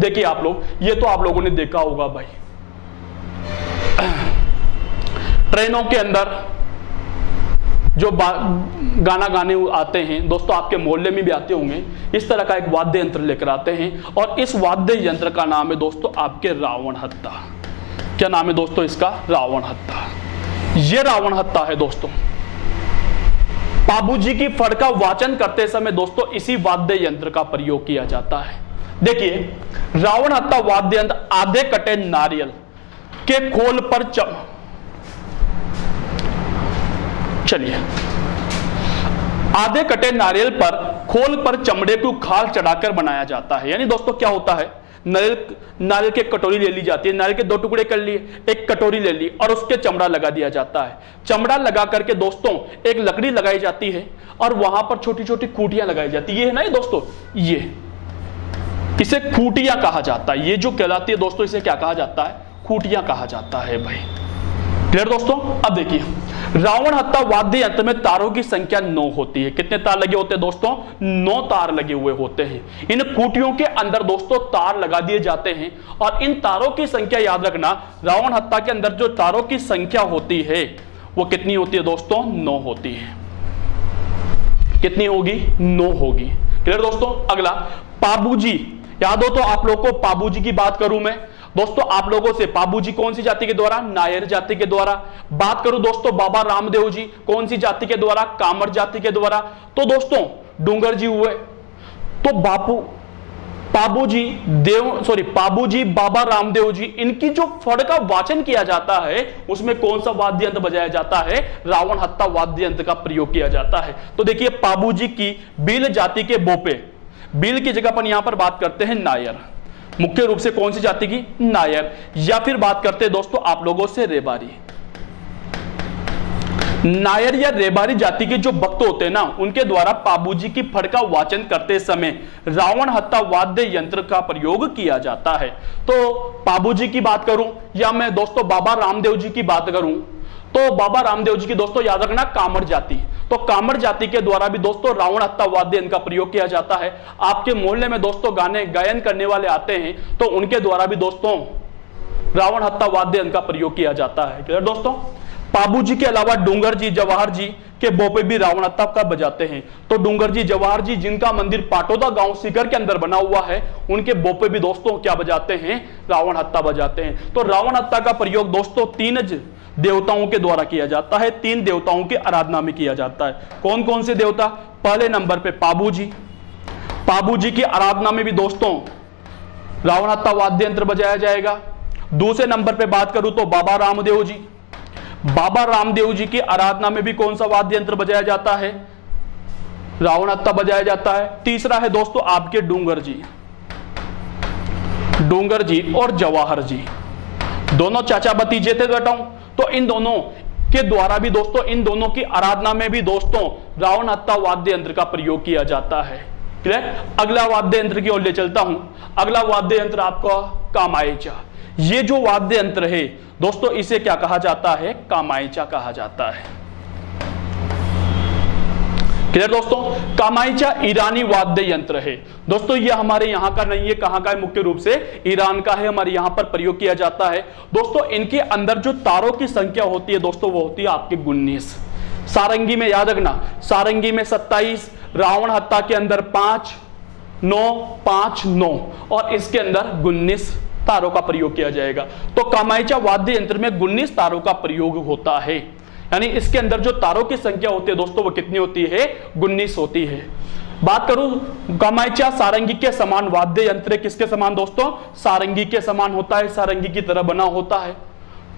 देखिए आप लोग, ये तो आप लोगों ने देखा होगा भाई, ट्रेनों के अंदर जो गाना गाने आते हैं दोस्तों, आपके मोहल्ले में भी आते होंगे, इस तरह का एक वाद्य यंत्र लेकर आते हैं और इस वाद्य यंत्र का नाम है दोस्तों आपके रावण हत्ता। क्या नाम है दोस्तों इसका, रावण हत्ता। ये रावण हत्ता है दोस्तों। बाबूजी की फड़ का वाचन करते समय दोस्तों इसी वाद्य यंत्र का प्रयोग किया जाता है। देखिए रावण हत्ता वाद्य यंत्र आधे कटे नारियल के खोल पर चलिए आधे कटे नारियल पर खोल पर चमड़े को खाल चढ़ाकर बनाया जाता है। यानी दोस्तों क्या होता है, नारियल के कटोरी ले ली जाती है, नारियल के 2 टुकड़े कर लिए, एक कटोरी ले ली और उसके चमड़ा लगा दिया जाता है। चमड़ा लगा करके दोस्तों एक लकड़ी लगाई जाती है और वहां पर छोटी छोटी खूंटियां लगाई जाती है। ये है ना ये दोस्तों, ये इसे खूंटियां कहा जाता है। ये जो कहलाती है दोस्तों, इसे क्या कहा जाता है, खूंटियां कहा जाता है भाई। क्लियर दोस्तों। अब देखिए रावण हत्ता वाद्य यंत्र में तारों की संख्या 9 होती है। कितने तार लगे होते हैं दोस्तों, 9 तार लगे हुए होते हैं। इन खूंटियों के अंदर दोस्तों तार लगा दिए जाते हैं और इन तारों की संख्या याद रखना, रावण हत्ता के अंदर जो तारों की संख्या होती है वो कितनी होती है दोस्तों, 9 होती है। कितनी होगी, 9 होगी। क्लियर दोस्तों। अगला पाबूजी, याद हो तो आप लोग को पाबूजी की बात करूं मैं दोस्तों आप लोगों से। पाबूजी कौन सी जाति के द्वारा, नायर जाति के द्वारा। बात करूं दोस्तों बाबा रामदेव जी कौन सी जाति के द्वारा, कामर जाति के द्वारा। तो दोस्तों डूंगर जी हुए, तो पाबूजी बाबा रामदेव जी, इनकी जो फड़ का वाचन किया जाता है उसमें कौन सा वाद्य यंत्र बजाया जाता है, रावण हत्ता वाद्य यंत्र का प्रयोग किया जाता है। तो देखिए पाबूजी की भील जाति के बोपे, भील की जगह पर यहां पर बात करते हैं नायर, मुख्य रूप से कौन सी जाति की, नायर। या फिर बात करते हैं दोस्तों आप लोगों से रेबारी। नायर या रेबारी जाति के जो भक्त होते हैं ना, उनके द्वारा पाबूजी की फड़ का वाचन करते समय रावण हत्ता वाद्य यंत्र का प्रयोग किया जाता है। तो पाबूजी की बात करूं या मैं दोस्तों बाबा रामदेव जी की बात करूं, तो बाबा रामदेव जी की दोस्तों याद रखना कामर जाति। तो तो कामर जाति के द्वारा भी दोस्तों रावण हत्ता वाद्य यंत्र का प्रयोग किया जाता है। आपके मोहल्ले में दोस्तों गाने गायन करने वाले आते हैं तो उनके द्वारा भी दोस्तों रावण हत्ता वाद्य यंत्र का प्रयोग किया जाता है। क्लियर दोस्तों? पाबू जी के अलावा डूंगर जी, जवाहर जी के बोपे भी रावण हत्ता का बजाते हैं। तो डूंगर जी, जवाहर जी जिनका मंदिर पाटोदा गांव सीकर के अंदर बना हुआ है, उनके बोपे भी दोस्तों क्या बजाते हैं? रावण हत्ता बजाते हैं। तो रावण हत्ता का प्रयोग दोस्तों 3 देवताओं के द्वारा किया जाता है, 3 देवताओं की आराधना में किया जाता है। कौन कौन से देवता? पहले नंबर पे पाबू जी। पाबू जी की आराधना में भी दोस्तों रावण हत्ता वाद्य यंत्र बजाया जाएगा। दूसरे नंबर पे बात करूं तो बाबा रामदेव जी। बाबा रामदेव जी की आराधना में भी कौन सा वाद्य यंत्र बजाया जाता है? रावण हत्ता बजाया जाता है। तीसरा है दोस्तों आपके डूंगर जी। डूंगर जी और जवाहर जी दोनों चाचा भतीजे थे बेटाओं, तो इन दोनों के द्वारा भी दोस्तों, इन दोनों की आराधना में भी दोस्तों रावण हत्ता वाद्य यंत्र का प्रयोग किया जाता है। क्लियर? अगला वाद्य यंत्र की ओर ले चलता हूं। अगला वाद्य यंत्र आपका कामायचा। ये जो वाद्य यंत्र है दोस्तों, इसे क्या कहा जाता है? कामायचा कहा जाता है। क्लियर दोस्तों? कामायचा ईरानी वाद्य यंत्र है दोस्तों। ये हमारे यहां का नहीं है, कहां का है? मुख्य रूप से ईरान का है, हमारे यहां पर प्रयोग किया जाता है दोस्तों। इनके अंदर जो तारों की संख्या होती है दोस्तों, वो होती है आपके 19। सारंगी में याद रखना, सारंगी में 27, रावण हत्ता के अंदर 5, 9, 5, 9 और इसके अंदर 19 तारों का प्रयोग किया जाएगा। तो कामायचा वाद्य यंत्र में 19 तारों का प्रयोग होता है, यानी इसके अंदर जो तारों की संख्या होती है दोस्तों, वो कितनी होती है? 19 होती है। बात करूं कामायचा सारंगी के समान वाद्य यंत्र, किसके समान दोस्तों? सारंगी के समान होता है, सारंगी की तरह बना होता है।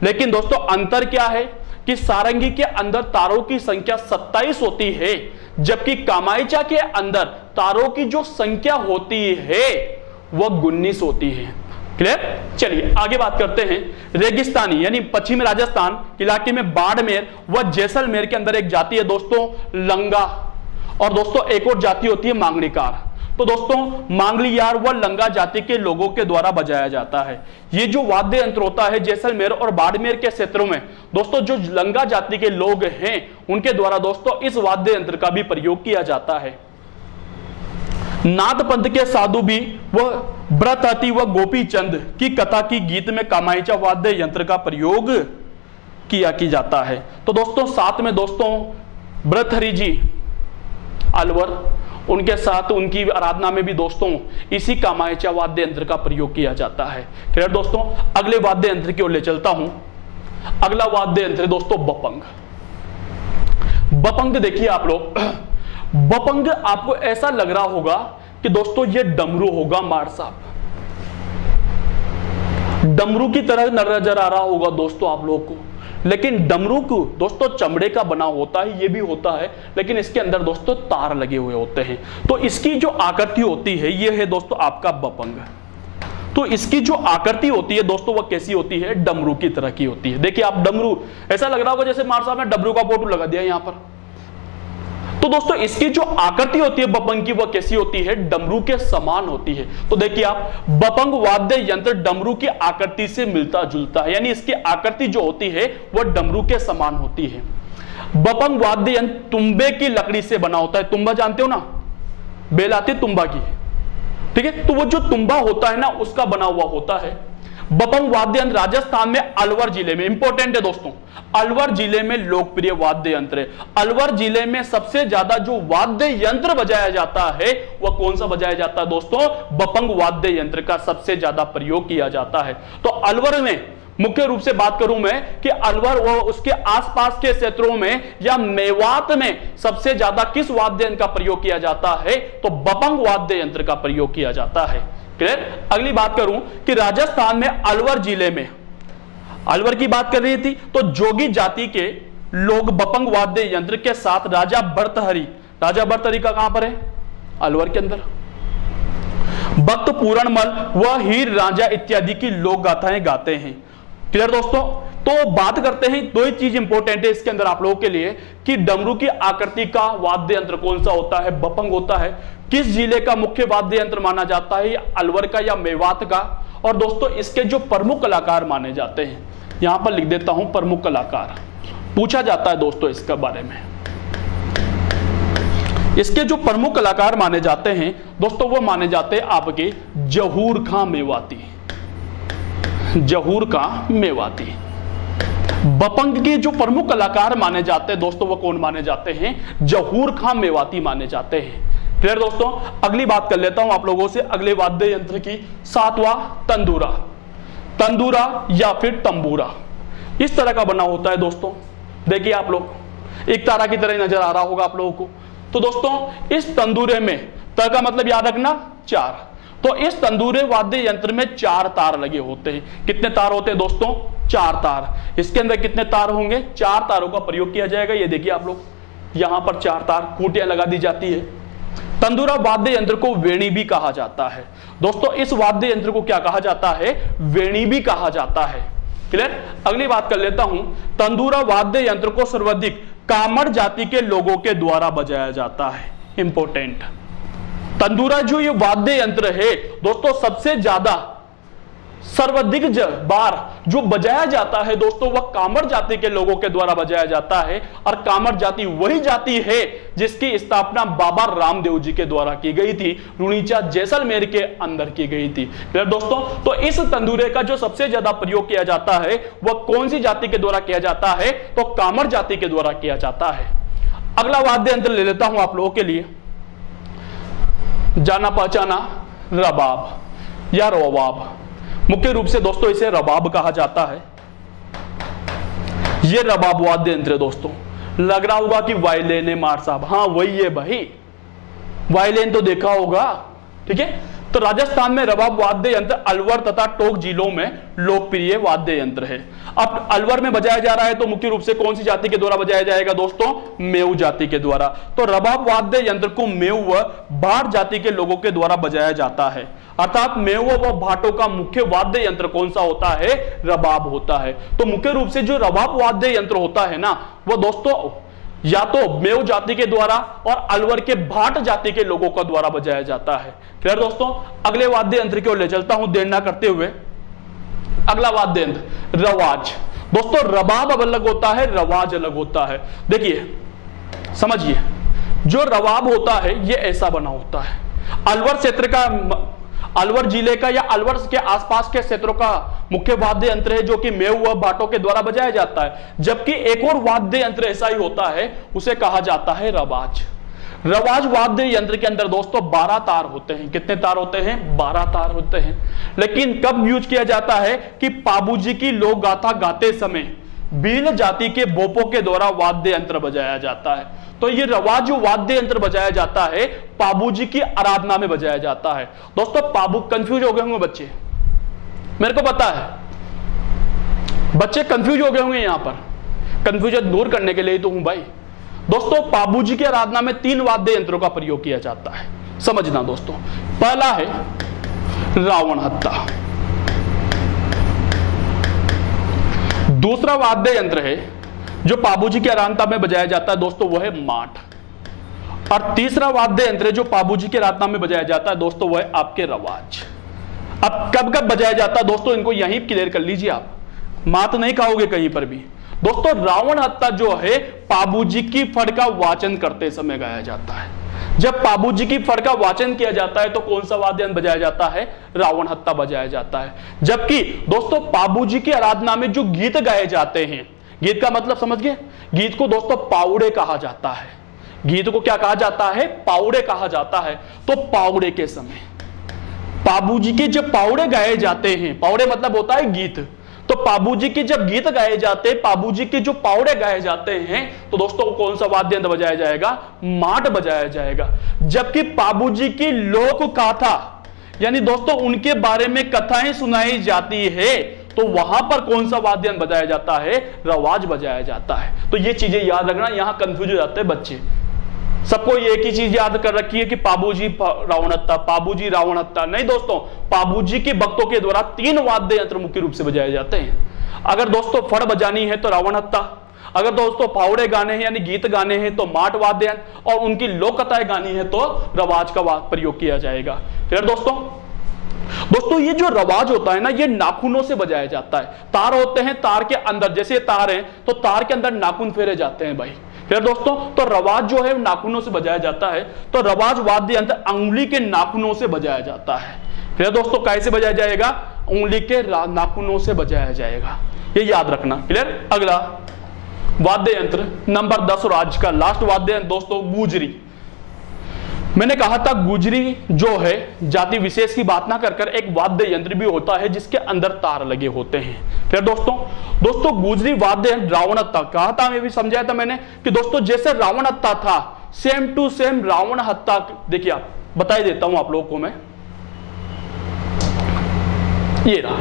लेकिन दोस्तों अंतर क्या है कि सारंगी के अंदर तारों की संख्या 27 होती है, जबकि कामायचा के अंदर तारों की जो संख्या होती है वह 19 होती है। क्लियर? चलिए आगे बात करते हैं। रेगिस्तानी यानी पश्चिमी राजस्थान इलाके में बाड़मेर व जैसलमेर के अंदर एक जाति है दोस्तों लंगा, और दोस्तों एक और जाति होती है मांगलिकार। तो दोस्तों मांगलियार व लंगा जाति के लोगों के द्वारा बजाया जाता है। ये जो वाद्य यंत्र होता है जैसलमेर और बाड़मेर के क्षेत्रों में दोस्तों, जो लंगा जाति के लोग हैं उनके द्वारा दोस्तों इस वाद्य यंत्र का भी प्रयोग किया जाता है। नाथ पंथ के साधु भी वह व्रतहति व गोपी चंद की कथा की गीत में कामायचा वाद्य यंत्र का प्रयोग किया जाता है। तो दोस्तों साथ में दोस्तों व्रतहरि जी अलवर, उनके साथ उनकी आराधना में भी दोस्तों इसी कामायचा वाद्य यंत्र का प्रयोग किया जाता है। क्लियर दोस्तों? अगले वाद्य यंत्र की ओर ले चलता हूं। अगला वाद्य यंत्र है दोस्तों बपंग। बपंग देखिए आप लोग, बपंग आपको ऐसा लग रहा होगा कि दोस्तों ये डमरू होगा मार साहब, डमरू की तरह नजर आ रहा होगा दोस्तों आप लोगों को, लेकिन डमरू को दोस्तों चमड़े का बना होता है, ये भी होता है, लेकिन इसके अंदर दोस्तों तार लगे हुए होते हैं। तो इसकी जो आकृति होती है ये है दोस्तों आपका बपंग। तो इसकी जो आकृति होती है दोस्तों वह कैसी होती है? डमरू की तरह की होती है। देखिए आप डमरू, ऐसा लग रहा होगा जैसे मार साहब ने डमरू का फोटो लगा दिया यहां पर। तो दोस्तों इसकी जो आकृति होती है बपंग की, वह कैसी होती है? डमरू के समान होती है। तो देखिए आप, बपंग वाद्य यंत्र डमरू की आकृति से मिलता जुलता है, यानी इसकी आकृति जो होती है वह डमरू के समान होती है। बपंग वाद्य यंत्र तुम्बे की लकड़ी से बना होता है। तुम्बा जानते हो ना, बेल आती है तुम्बा की, ठीक है? तो वो जो तुम्बा होता है ना उसका बना हुआ होता है। बपंग वाद्य यंत्र राजस्थान में अलवर जिले में, इंपॉर्टेंट है दोस्तों, अलवर जिले में लोकप्रिय वाद्य यंत्र है। अलवर जिले में सबसे ज्यादा जो वाद्य यंत्र बजाया जाता है वह कौन सा बजाया जाता है दोस्तों? बपंग वाद्य यंत्र का सबसे ज्यादा प्रयोग किया जाता है। तो अलवर में मुख्य रूप से बात करूं मैं कि अलवर व उसके आसपास के क्षेत्रों में या मेवात में सबसे ज्यादा किस वाद्य यंत्र का प्रयोग किया जाता है? तो बपंग वाद्य यंत्र का प्रयोग किया जाता है। क्लियर? अगली बात करूं कि राजस्थान में अलवर जिले में, अलवर की बात कर रही थी, तो जोगी जाति के लोग बपंग वाद्य यंत्र के साथ राजा भर्तहरि, राजा भर्तहरि का कहां पर है? अलवर के अंदर। भक्त पूरणमल व हीर राजा इत्यादि की लोक गाथाएं गाते हैं। क्लियर दोस्तों? तो बात करते हैं, दो ही चीज इंपॉर्टेंट है इसके अंदर आप लोगों के लिए कि डमरू की आकृति का वाद्य यंत्र कौन सा होता है? बपंग होता है। किस जिले का मुख्य वाद्य यंत्र माना जाता है? अलवर का या मेवात का? और दोस्तों इसके जो प्रमुख कलाकार माने जाते हैं, यहां पर लिख देता हूं प्रमुख कलाकार, पूछा जाता है दोस्तों इसके बारे में। इसके जो प्रमुख कलाकार माने जाते हैं दोस्तों, वो माने जाते हैं आपके जहूर खां मेवाती। जहूर खां मेवाती। बपंग के जो प्रमुख कलाकार माने जाते हैं दोस्तों, वो कौन माने जाते हैं? जहूर खां मेवाती माने जाते हैं। क्लियर दोस्तों? अगली बात कर लेता हूं आप लोगों से अगले वाद्य यंत्र की। सातवां तंदूरा। तंदूरा या फिर तंबूरा इस तरह का बना होता है दोस्तों। देखिए आप लोग, एक तारा की तरह नजर आ रहा होगा आप लोगों को। तो दोस्तों इस तंदूरे में, त का मतलब याद रखना 4, तो इस तंदूरे वाद्य यंत्र में 4 तार लगे होते हैं। कितने तार होते हैं दोस्तों? 4 तार। इसके अंदर कितने तार होंगे? 4 तारों का प्रयोग किया जाएगा। ये देखिए आप लोग, यहां पर 4 तार, खूंटियां लगा दी जाती है। तंदूरा वाद्य यंत्र को वेणी भी कहा जाता है दोस्तों। इस वाद्य यंत्र को क्या कहा जाता है? वेणी भी कहा जाता है। क्लियर? अगली बात कर लेता हूं। तंदूरा वाद्य यंत्र को सर्वाधिक कामड़ जाति के लोगों के द्वारा बजाया जाता है। इंपॉर्टेंट, तंदूरा जो ये वाद्य यंत्र है दोस्तों, सबसे ज्यादा सर्वाधिक बार जो बजाया जाता है दोस्तों, वह कामड़ जाति के लोगों के द्वारा बजाया जाता है। और कामड़ जाति वही जाति है जिसकी स्थापना बाबा रामदेव जी के द्वारा की गई थी, रुणीचा जैसलमेर के अंदर की गई थी। दोस्तों तो इस तंदूरे का जो सबसे ज्यादा प्रयोग किया जाता है वह कौन सी जाति के द्वारा किया जाता है? तो कामड़ जाति के द्वारा किया जाता है। अगला वाद्य यंत्र ले लेता हूं आप लोगों के लिए, जाना पहचाना रबाब या रवाब। मुख्य रूप से दोस्तों इसे रबाब कहा जाता है। यह रबाब वाद्य यंत्र है दोस्तों। लग रहा होगा कि वायलिन है मार साहब, हाँ वही है भाई, वायलिन तो देखा होगा। ठीक है, तो राजस्थान में रबाब वाद्य यंत्र अलवर तथा टोंक जिलों में लोकप्रिय वाद्य यंत्र है। अब अलवर में बजाया जा रहा है तो मुख्य रूप से कौन सी जाति के द्वारा बजाया जाएगा दोस्तों? मेऊ जाति के द्वारा। तो रबाब वाद्य यंत्र को मेऊ व भाट जाति के लोगों के द्वारा बजाया जाता है। अर्थात मेऊ व भाटों का मुख्य वाद्य यंत्र कौन सा होता है? रबाब होता है। तो मुख्य रूप से जो रबाब वाद्य यंत्र होता है ना, वो दोस्तों या तो मेऊ जाति के द्वारा और अलवर के भाट जाति के लोगों का द्वारा बजाया जाता है। क्लियर दोस्तों? अगले वाद्य यंत्र की ओर ले चलता हूं देर ना करते हुए। अगला वाद्य यंत्र रवाज। दोस्तों रबाब अलग होता है, रवाज अलग होता है। देखिए समझिए, जो रवाब होता है ये ऐसा बना होता है। अलवर क्षेत्र का, अलवर जिले का या अलवर के आसपास के क्षेत्रों का मुख्य वाद्य यंत्र है जो कि मेऊ व भाटों के द्वारा बजाया जाता है। जबकि एक और वाद्य यंत्र ऐसा ही होता है, उसे कहा जाता है रवाज। रवाज वाद्य यंत्र के अंदर दोस्तों 12 तार होते हैं। कितने तार होते हैं? 12 तार होते हैं। लेकिन कब यूज किया जाता है? कि पाबूजी की लोक गाथा गाते समय भील जाति के भोपों के द्वारा वाद्य यंत्र बजाया जाता है। तो ये रवाज जो वाद्य यंत्र बजाया जाता है पाबूजी की आराधना में बजाया जाता है। दोस्तों पाबू कंफ्यूज हो गए होंगे बच्चे, मेरे को पता है बच्चे कंफ्यूज हो गए होंगे। यहां पर कंफ्यूजन दूर करने के लिए तो हूं भाई। दोस्तों पाबूजी की आराधना में 3 वाद्य यंत्रों का प्रयोग किया जाता है, समझना दोस्तों। पहला है रावण हत्ता, दूसरा वाद्य यंत्र है जो पाबूजी की आराधना में बजाया जाता है दोस्तों, वह है माठ। और तीसरा वाद्य यंत्र जो पाबूजी की आराधना में बजाया जाता है दोस्तों, वह है आपके रवाज। अब कब कब बजाया जाता है दोस्तों, इनको यहीं क्लियर कर लीजिए, आप मात नहीं खाओगे कहीं पर भी। दोस्तों रावण हत्ता जो है पाबूजी की फड़ का वाचन करते समय गाया जाता है। जब पाबूजी की फड़ का वाचन किया जाता है तो कौन सा वाद्य यंत्र बजाया जाता है? रावण हत्ता बजाया जाता है। जबकि दोस्तों पाबूजी की आराधना में जो गीत गाए जाते हैं, गीत का मतलब समझ गए? गीत को दोस्तों पाउड़े कहा जाता है। गीत को क्या कहा जाता है? पाउड़े कहा जाता है। तो पाउड़े के समय पाबूजी के जब पाउड़े गाए जाते हैं, पाउड़े मतलब होता है गीत, तो पाबूजी के जब गीत गाए जाते हैं, पाबूजी के जो पाउड़े गाए जाते हैं, तो दोस्तों कौन सा वाद्य यंत्र बजाया जाएगा? माठ बजाया जाएगा। जबकि पाबूजी की लोक गाथा यानी दोस्तों उनके बारे में कथाएं सुनाई जाती है, तो वहां पर कौन सा वाद्य यंत्र बजाया जाता है? रवाज बजाया जाता है। तो ये चीजें याद रखना, यहां कंफ्यूज हो जाते हैं बच्चे। सबको एक ही चीज याद कर रखी है कि पाबूजी रावण हत्ता, पाबूजी रावण हत्ता। नहीं दोस्तों, पाबूजी के भक्तों के द्वारा 3 वाद्य यंत्र मुख्य रूप से बजाए जाते हैं। अगर दोस्तों फड़ बजानी है तो रावण हत्ता, अगर दोस्तों फावड़े गाने हैं यानी गीत गाने हैं तो माठ वाद्य यंत्र, और उनकी लोक कथाएं गानी है तो रवाज का प्रयोग किया जाएगा। क्लियर दोस्तों ये जो रवाज होता है ना, ये नाखूनों से बजाया जाता है। तार होते हैं, तार के अंदर जैसे तार हैं तो तार के अंदर नाखून फेरे जाते हैं भाई। फिर दोस्तों तो रवाज जो है नाखूनों से बजाया जाता है, तो रवाज वाद्य यंत्र अंगुली के नाखूनों से बजाया जाता है। फिर दोस्तों कैसे बजाया जाएगा? उंगली के नाखूनों से बजाया जाएगा, ये याद रखना। क्लियर? अगला वाद्य यंत्र नंबर 10 और आज का लास्ट वाद्य यंत्र दोस्तों गुजरी। मैंने कहा था गुजरी जो है जाति विशेष की बात ना कर एक वाद्य यंत्र भी होता है जिसके अंदर तार लगे होते हैं। फिर दोस्तों गुजरी वाद्य यंत्र रावण हत्ता कहा था, मैं भी समझाया था मैंने कि दोस्तों जैसे रावण हत्ता था सेम टू सेम रावण हत्ता, देखिए आप बता देता हूं आप लोगों को मैं, ये रहा,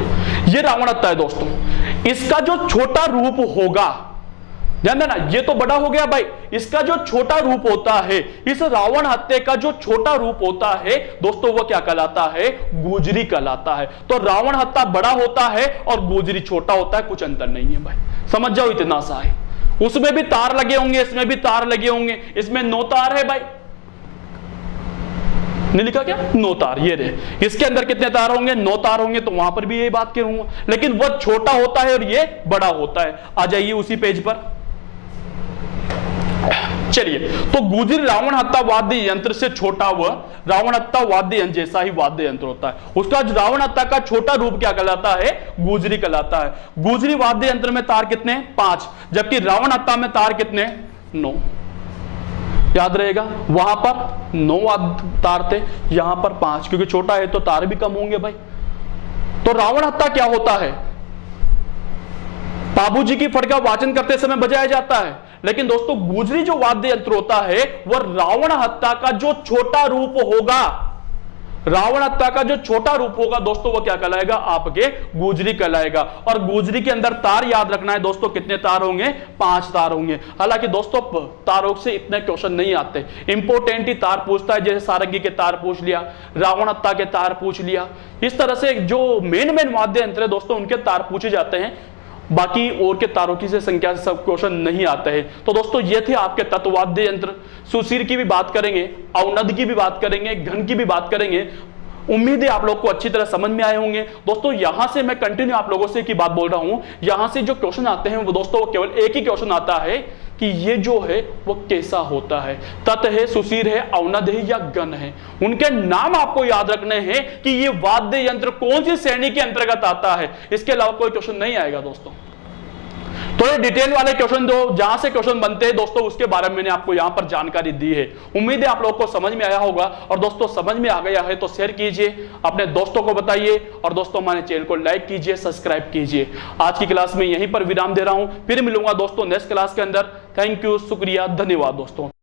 ये रावण हत्ता है दोस्तों। इसका जो छोटा रूप होगा, ध्यान देना, ये तो बड़ा हो गया भाई, इसका जो छोटा रूप होता है, इस रावण हत्या का जो छोटा रूप होता है दोस्तों वो क्या कहलाता है? गुजरी कहलाता है। तो रावण हत्या बड़ा होता है और गुजरी छोटा होता है, कुछ अंतर नहीं है भाई, समझ जाओ, इतना सा है। उसमें भी तार लगे होंगे, इसमें भी तार लगे होंगे, इसमें 9 तार है भाई, नहीं लिखा क्या? 9 तार, ये रहे। इसके अंदर कितने तार होंगे? 9 तार होंगे, तो वहां पर भी यही बात करूंगा, लेकिन वह छोटा होता है और ये बड़ा होता है। आ जाइए उसी पेज पर, चलिए। तो गुजरी रावण हत्या वाद्य यंत्र से छोटा व रावण हत्या वाद्य यंत्र जैसा ही वाद्य यंत्र होता है। उसका रावण हत्या का छोटा रूप क्या कहलाता है? गुजरी कहलाता है। गुजरी वाद्य यंत्र में तार कितने? 5, जबकि रावण हत्या में तार कितने? 9। याद रहेगा, वहां पर 9 तार थे, यहां पर 5, क्योंकि छोटा है तो तार भी कम होंगे भाई। तो रावण हत्या क्या होता है? बाबूजी की फड़का वाचन करते समय बजाया जाता है, लेकिन दोस्तों गुजरी जो वाद्य यंत्र होता है वह रावण हत्या का जो छोटा रूप होगा, रावण हत्या का जो छोटा रूप होगा दोस्तों वो क्या कहलाएगा? आपके गुजरी कहलाएगा। और गुजरी के अंदर तार याद रखना है दोस्तों, कितने तार होंगे? 5 तार होंगे। हालांकि दोस्तों तारों से इतने क्वेश्चन नहीं आते, इंपोर्टेंट ही तार पूछता है, जैसे सारंगी के तार पूछ लिया, रावण हत्या के तार पूछ लिया, इस तरह से जो मेन वाद्य यंत्र है दोस्तों उनके तार पूछे जाते हैं, बाकी और के तारों की से संख्या से सब क्वेश्चन नहीं आते हैं। तो दोस्तों ये थे आपके तत्वाद्य यंत्र। सुशिर की भी बात करेंगे, अवनद की भी बात करेंगे, घन की भी बात करेंगे। उम्मीद है आप लोग को अच्छी तरह समझ में आए होंगे। दोस्तों यहां से मैं कंटिन्यू आप लोगों से एक ही बात बोल रहा हूं, यहां से जो क्वेश्चन आते हैं वो दोस्तों वो केवल एक ही क्वेश्चन आता है कि ये जो है वो कैसा होता है, तत् है, सुशिर है, अवनद है या गण है। उनके नाम आपको याद रखने हैं कि ये वाद्य यंत्र कौन सी श्रेणी के अंतर्गत आता है, इसके अलावा कोई क्वेश्चन नहीं आएगा दोस्तों। थोड़े डिटेल वाले क्वेश्चन जो जहां से क्वेश्चन बनते हैं दोस्तों उसके बारे में मैंने आपको यहां पर जानकारी दी है। उम्मीद है आप लोगों को समझ में आया होगा, और दोस्तों समझ में आ गया है तो शेयर कीजिए, अपने दोस्तों को बताइए, और दोस्तों हमारे चैनल को लाइक कीजिए, सब्सक्राइब कीजिए। आज की क्लास में यहीं पर विराम दे रहा हूं, फिर मिलूंगा दोस्तों नेक्स्ट क्लास के अंदर। थैंक यू, शुक्रिया, धन्यवाद दोस्तों।